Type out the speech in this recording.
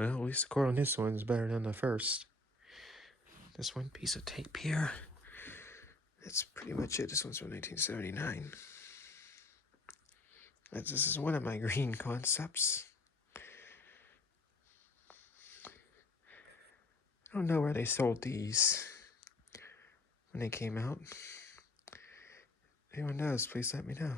Well, at least the cord on this one is better than the first. This one piece of tape here. That's pretty much it. This one's from 1979. This is one of my green concepts. I don't know where they sold these when they came out. If anyone knows, please let me know.